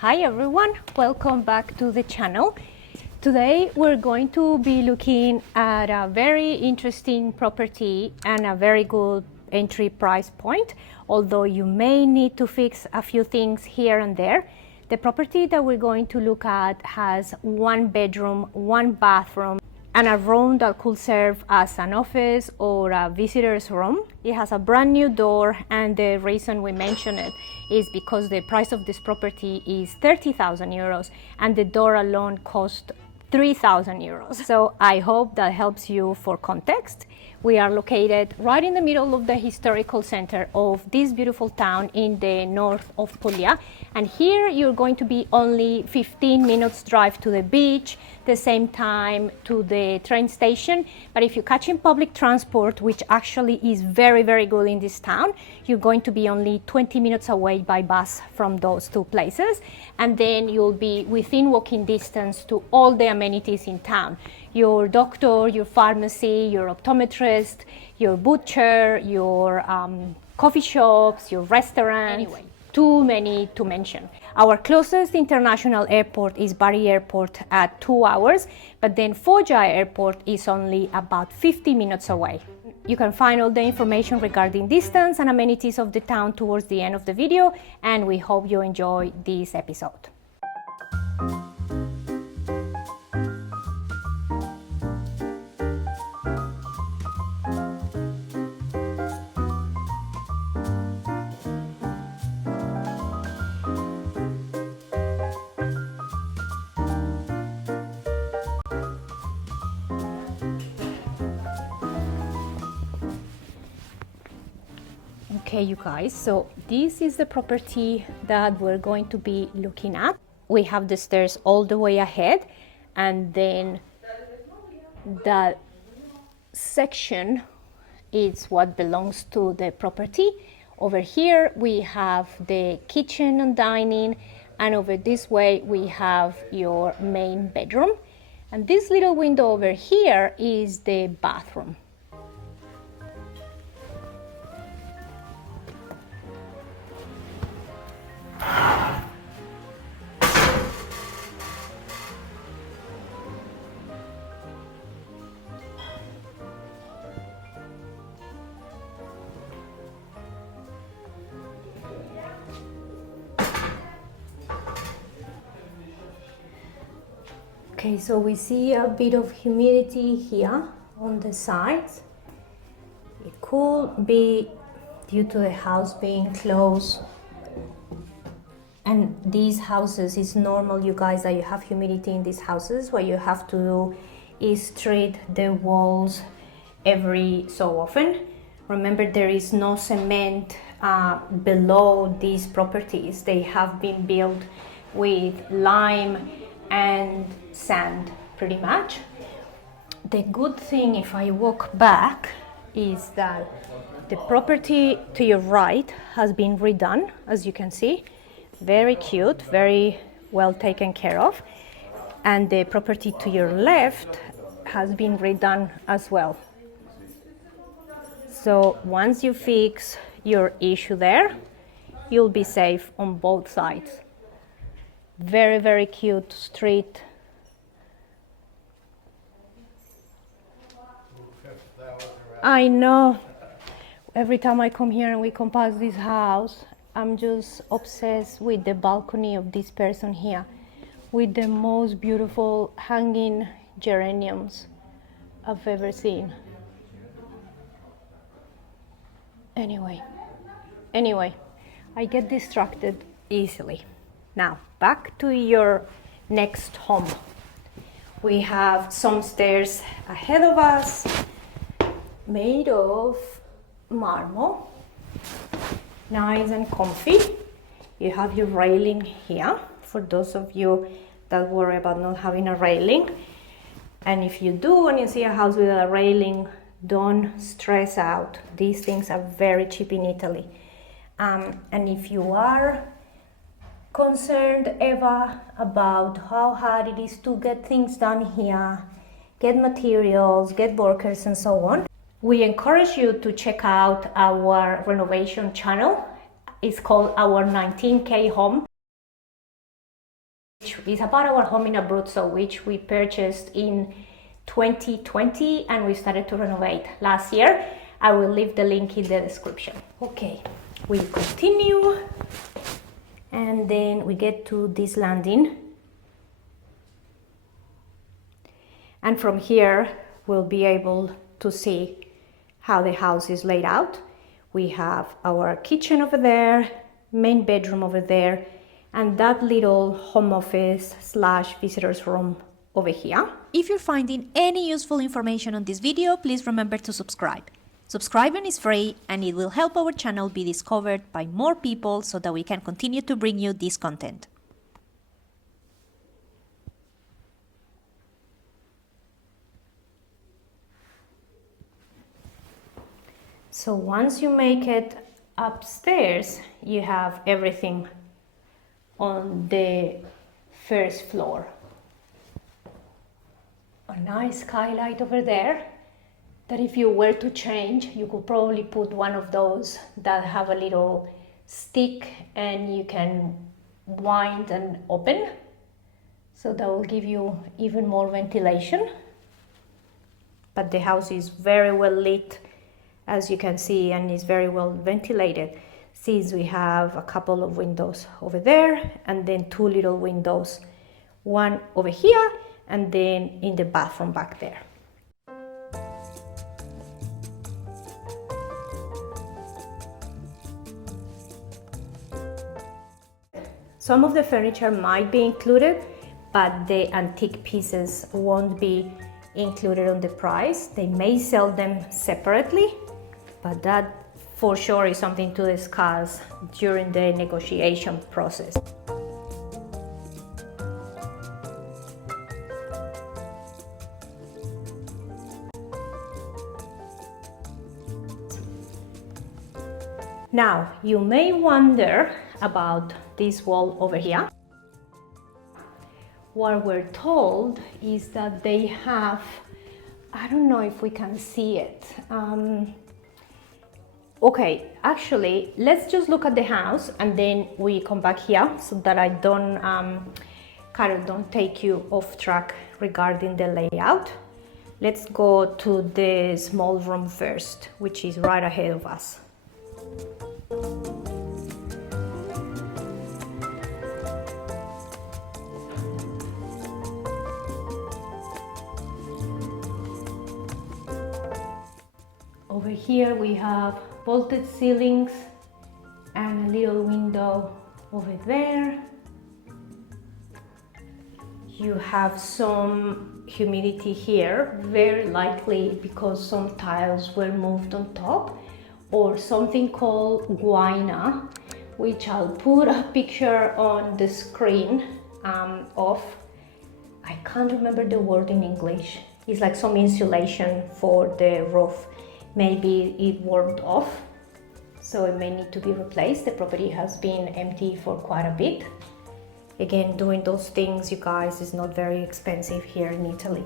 Hi everyone, welcome back to the channel. Today we're going to be looking at a very interesting property and a very good entry price point, although you may need to fix a few things here and there. The property that we're going to look at has one bedroom, one bathroom, and a room that could serve as an office or a visitor's room. It has a brand new door, and the reason we mention it is because the price of this property is 30,000 euros and the door alone cost 3,000 euros. So I hope that helps you for context. We are located right in the middle of the historical center of this beautiful town in the north of Puglia. And here you're going to be only 15 minutes drive to the beach, the same time to the train station. But if you're catching public transport, which actually is very, very good in this town, you're going to be only 20 minutes away by bus from those two places. And then you'll be within walking distance to all the amenities in town. Your doctor, your pharmacy, your optometrist, your butcher, your coffee shops, your restaurants. Anyway, too many to mention. Our closest international airport is Bari Airport at 2 hours, but then Foggia Airport is only about 50 minutes away. You can find all the information regarding distance and amenities of the town towards the end of the video, and we hope you enjoy this episode. Okay, you guys, so this is the property that we're going to be looking at. We have the stairs all the way ahead, and then that section is what belongs to the property. Over here we have the kitchen and dining, and over this way we have your main bedroom. And this little window over here is the bathroom. Okay, so we see a bit of humidity here on the sides. It could be due to the house being closed. And these houses, it's normal, you guys, that you have humidity in these houses. What you have to do is treat the walls every so often. Remember, there is no cement below these properties. They have been built with lime and sand, pretty much. The good thing, if I walk back, is that the property to your right has been redone, as you can see. Very cute, very well taken care of. And the property to your left has been redone as well. So once you fix your issue there, you'll be safe on both sides. Very, very cute street. I know. Every time I come here and we come past this house, I'm just obsessed with the balcony of this person here, with the most beautiful hanging geraniums I've ever seen. Anyway, I get distracted easily. Now, back to your next home. We have some stairs ahead of us, made of marble. Nice and comfy. You have your railing here, for those of you that worry about not having a railing. And if you do, and you see a house with a railing, don't stress out. These things are very cheap in Italy. And if you are concerned ever about how hard it is to get things done here, get materials, get workers and so on, we encourage you to check out our renovation channel. It's called Our 19K Home. It's about our home in Abruzzo, which we purchased in 2020 and we started to renovate last year. I will leave the link in the description. Okay, we continue and then we get to this landing. And from here, we'll be able to see how the house is laid out. We have our kitchen over there, main bedroom over there, and that little home office / visitors room over here. If you're finding any useful information on this video, please remember to subscribe. Subscribing is free and it will help our channel be discovered by more people so that we can continue to bring you this content. So once you make it upstairs, you have everything on the first floor. A nice skylight over there that if you were to change, you could probably put one of those that have a little stick and you can wind and open. So that will give you even more ventilation. But the house is very well lit, as you can see, and is very well ventilated, since we have a couple of windows over there and then two little windows, one over here and then in the bathroom back there. Some of the furniture might be included, but the antique pieces won't be included on the price. They may sell them separately, but that for sure is something to discuss during the negotiation process. Now, you may wonder about this wall over here. What we're told is that they have, I don't know if we can see it. Okay, actually, let's just look at the house and then we come back here so that I don't don't take you off track regarding the layout. Let's go to the small room first, which is right ahead of us. Over here we have vaulted ceilings and a little window over there. You have some humidity here, very likely because some tiles were moved on top, or something called guaina, which I'll put a picture on the screen of. I can't remember the word in English. It's like some insulation for the roof. Maybe it warmed off, so it may need to be replaced. The property has been empty for quite a bit. Again, doing those things, you guys, is not very expensive here in Italy.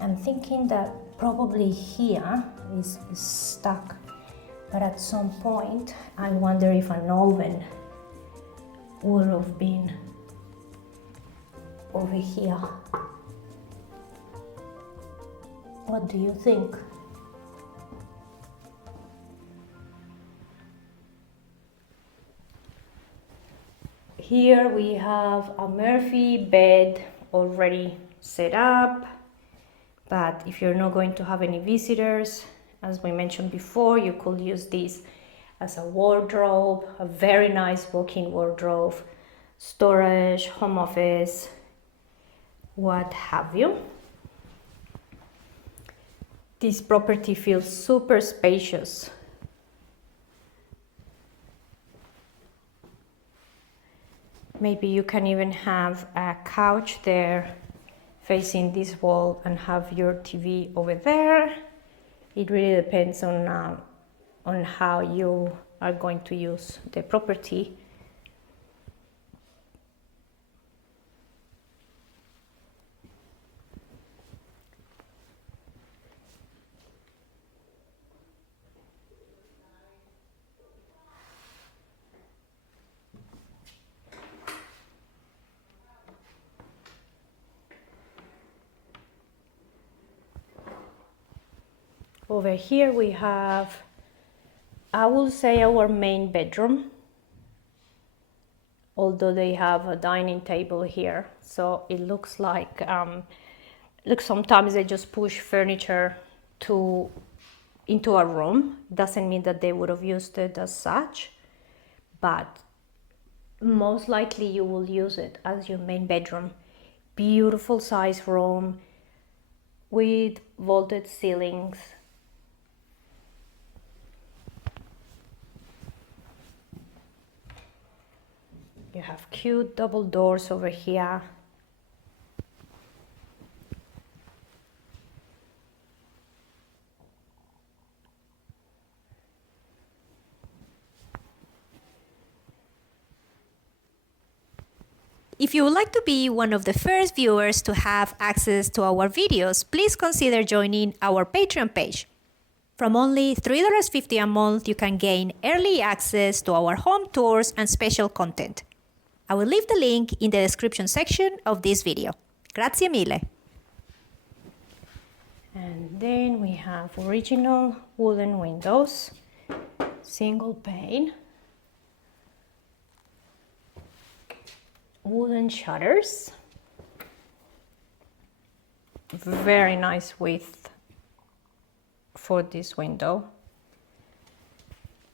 I'm thinking that probably here is stuck, but at some point I wonder if an oven would have been over here. What do you think? Here we have a Murphy bed already set up, but if you're not going to have any visitors, as we mentioned before, you could use this as a wardrobe, a very nice walk-in wardrobe, storage, home office, what have you. This property feels super spacious. Maybe you can even have a couch there facing this wall and have your TV over there. It really depends on how you are going to use the property. Over here we have, I will say, our main bedroom, although they have a dining table here, so it looks like look, sometimes they just push furniture into a room. Doesn't mean that they would have used it as such, but most likely you will use it as your main bedroom. Beautiful size room with vaulted ceilings. You have cute double doors over here. If you would like to be one of the first viewers to have access to our videos, please consider joining our Patreon page. From only $3.50 a month, you can gain early access to our home tours and special content. I will leave the link in the description section of this video. Grazie mille! And then we have original wooden windows, single pane, wooden shutters, very nice width for this window,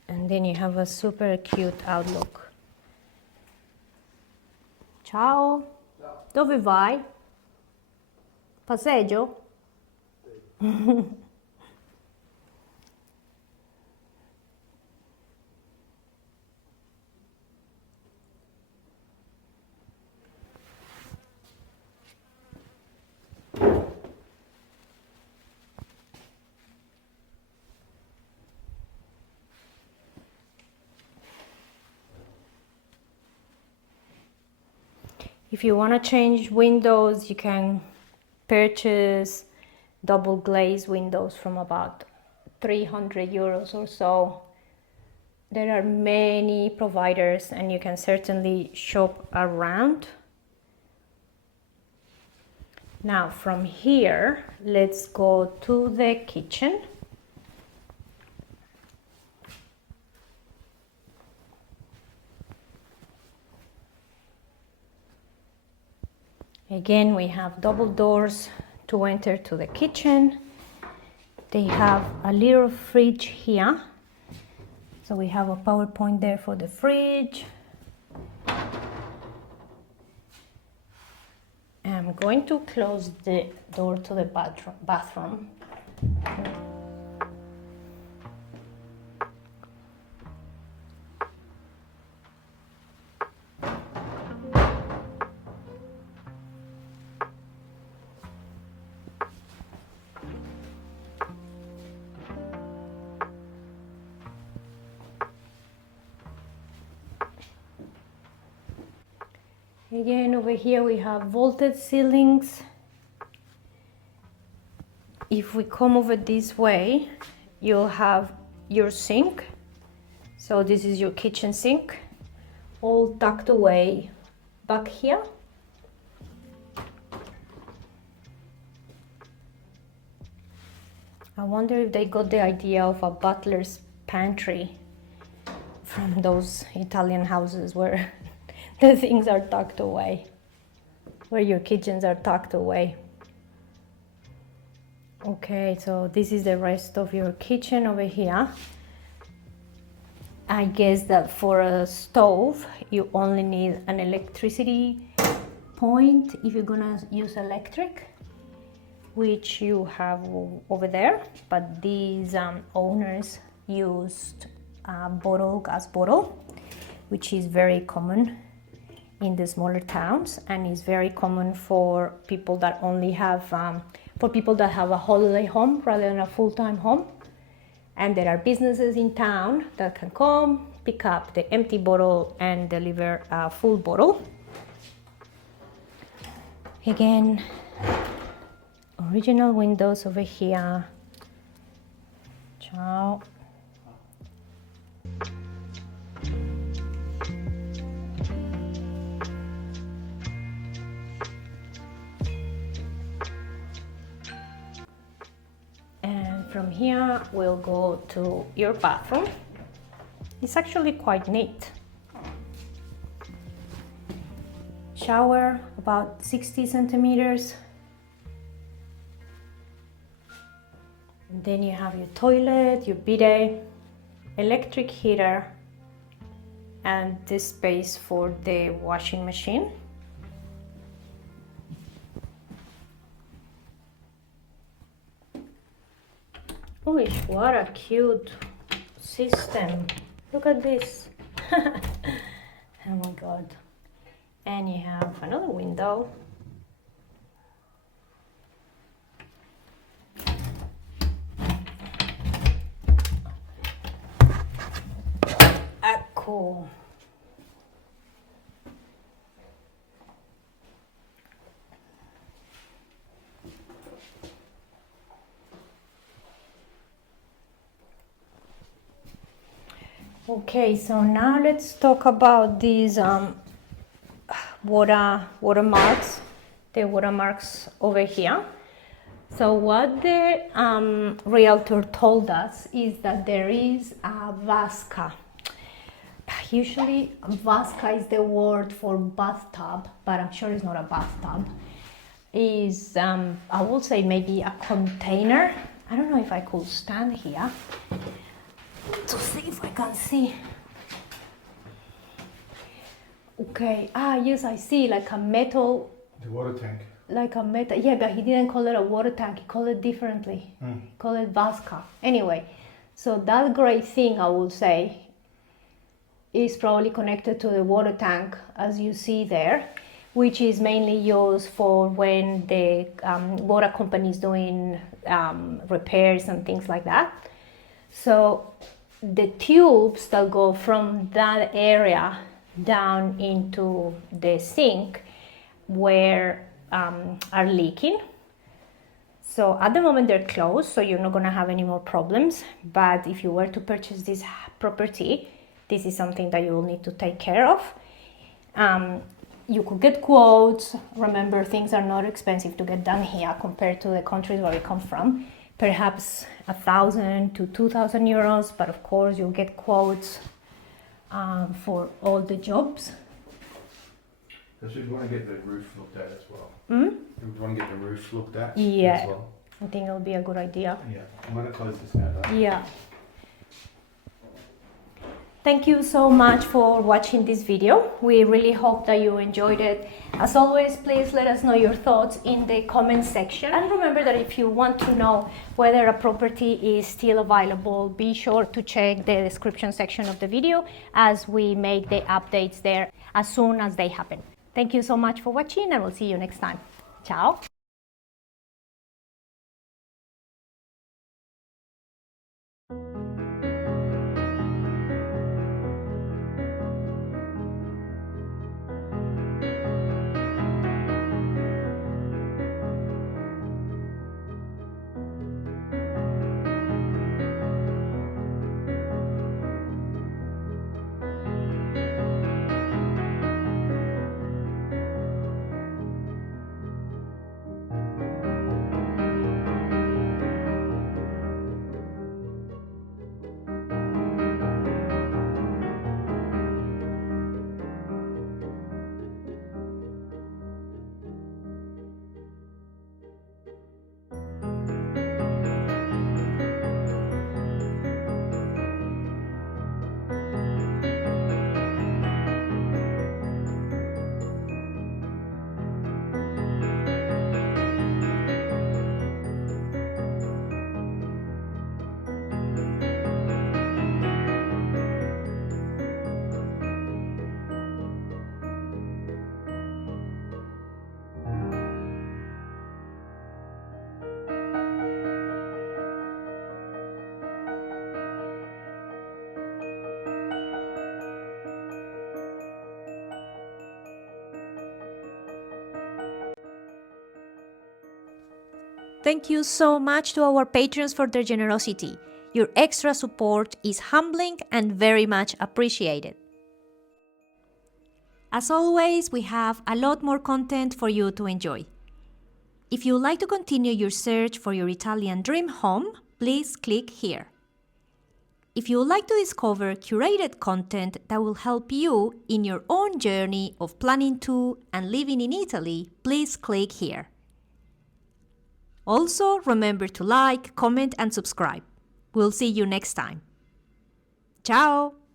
and then you have a super cute outlook. Ciao, dove vai? Passeggio? If you want to change windows, you can purchase double glazed windows from about 300 euros or so. There are many providers and you can certainly shop around. Now from here, let's go to the kitchen. Again, we have double doors to enter to the kitchen. They have a little fridge here. So we have a power point there for the fridge. I'm going to close the door to the bathroom. Again, over here we have vaulted ceilings. If we come over this way, you'll have your sink. So this is your kitchen sink, all tucked away back here. I wonder if they got the idea of a butler's pantry from those Italian houses where the things are tucked away, where your kitchens are tucked away. Okay, so this is the rest of your kitchen over here. I guess that for a stove, you only need an electricity point if you're gonna use electric, which you have over there, but these owners used a gas bottle, which is very common in the smaller towns and is very common for people that only have for people that have a holiday home rather than a full-time home. And there are businesses in town that can come, pick up the empty bottle and deliver a full bottle. Again, original windows over here. Ciao. from here we'll go to your bathroom. It's actually quite neat. Shower about 60 centimeters. And then you have your toilet, your bidet, electric heater, and this space for the washing machine. Oh, what a cute system. Look at this. Oh my God. And you have another window. Cool. Okay, so now let's talk about these watermarks, the watermarks over here. So what the realtor told us is that there is a vasca. Usually vasca is the word for bathtub, but I'm sure it's not a bathtub. Is I will say maybe a container. I don't know if I could stand here to see if I can see. Okay, yes, I see, like a metal. The water tank. Like a metal, yeah, but he didn't call it a water tank, he called it differently. He called it vasca. Anyway, so that gray thing, I would say, is probably connected to the water tank, as you see there, which is mainly used for when the water company is doing repairs and things like that. So the tubes that go from that area down into the sink where are leaking. So at the moment they're closed, so you're not going to have any more problems. But if you were to purchase this property, this is something that you will need to take care of. You could get quotes. Remember, things are not expensive to get done here compared to the countries where we come from. Perhaps 1,000 to 2,000 euros, but of course you'll get quotes for all the jobs. Because we'd want to get the roof looked at as well. We'd want to get the roof looked at as well. I think it'll be a good idea. Yeah, I'm going to close this now though. Yeah. Thank you so much for watching this video. We really hope that you enjoyed it. As always, please let us know your thoughts in the comment section. And remember that if you want to know whether a property is still available, be sure to check the description section of the video as we make the updates there as soon as they happen. Thank you so much for watching, and we'll see you next time. Ciao. Thank you so much to our patrons for their generosity. Your extra support is humbling and very much appreciated. As always, we have a lot more content for you to enjoy. If you would like to continue your search for your Italian dream home, please click here. If you would like to discover curated content that will help you in your own journey of planning to and living in Italy, please click here. Also, remember to like, comment and subscribe. We'll see you next time. Ciao!